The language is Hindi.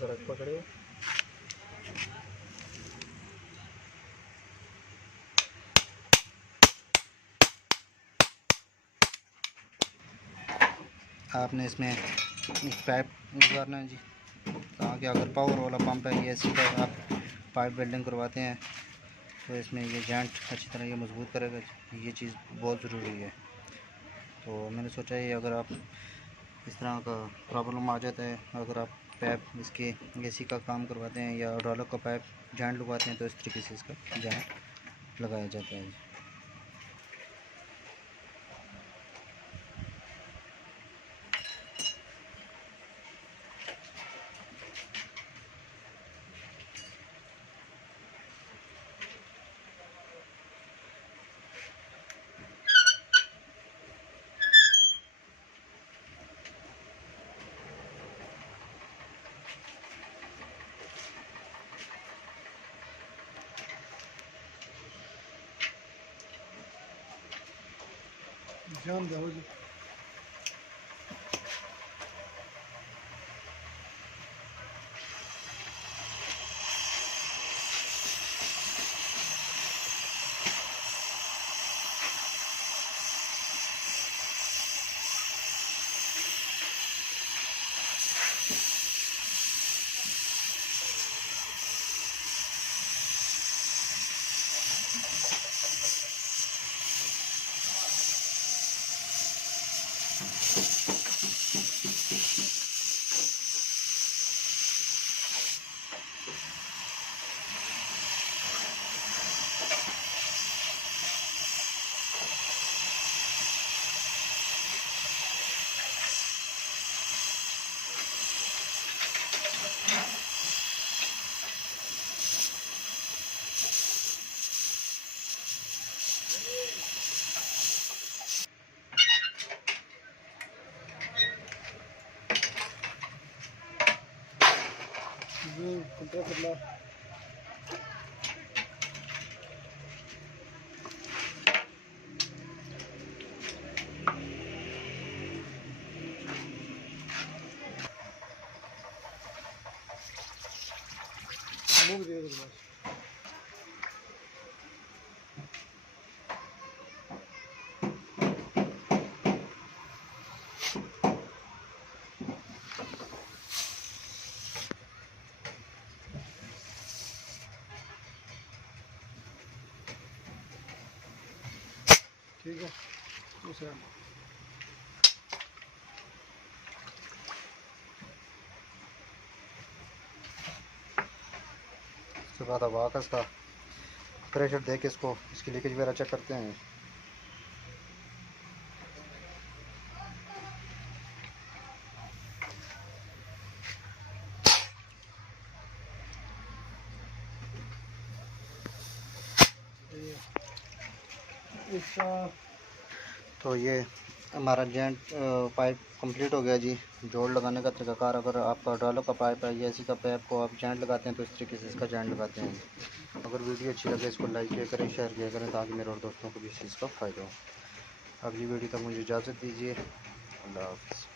जरा पकड़िए। आपने इसमें एक पाइप गुजारना है जी, ताकि अगर पावर वाला पंप है ये एसी का आप पाइप वेल्डिंग करवाते हैं तो इसमें ये जॉइंट अच्छी तरह ये मजबूत करेगा। ये चीज़ बहुत ज़रूरी है। तो मैंने सोचा ये अगर आप इस तरह का प्रॉब्लम आ जाता है, अगर आप पाइप इसके एसी का काम करवाते हैं या हाइड्रोलिक का पाइप जॉइंट लगवाते हैं तो इस तरीके से इसका जॉइंट लगाया जाता है। जान दो जी। कंप्रेसर ला मुंह दे दो बस। ठीक है दूसरा उसके बाद अब आकर इसका प्रेशर दे के इसको इसकी लीकेज वगैरह चेक करते हैं। इसका तो ये हमारा जॉइंट पाइप कंप्लीट हो गया जी। जोड़ लगाने का तरीकाकार, अगर आपका हाइड्रोलिक का पाइप है या एसी का पाइप को आप जॉइंट लगाते हैं तो इस तरीके से इसका जॉइंट लगाते हैं। अगर वीडियो अच्छी लगे इसको लाइक किया करें, शेयर किया करें, ताकि मेरे और दोस्तों को भी इस चीज़ का फ़ायदा हो। अब ये वीडियो तक मुझे इजाज़त दीजिए। अल्लाह हाफ़िज़।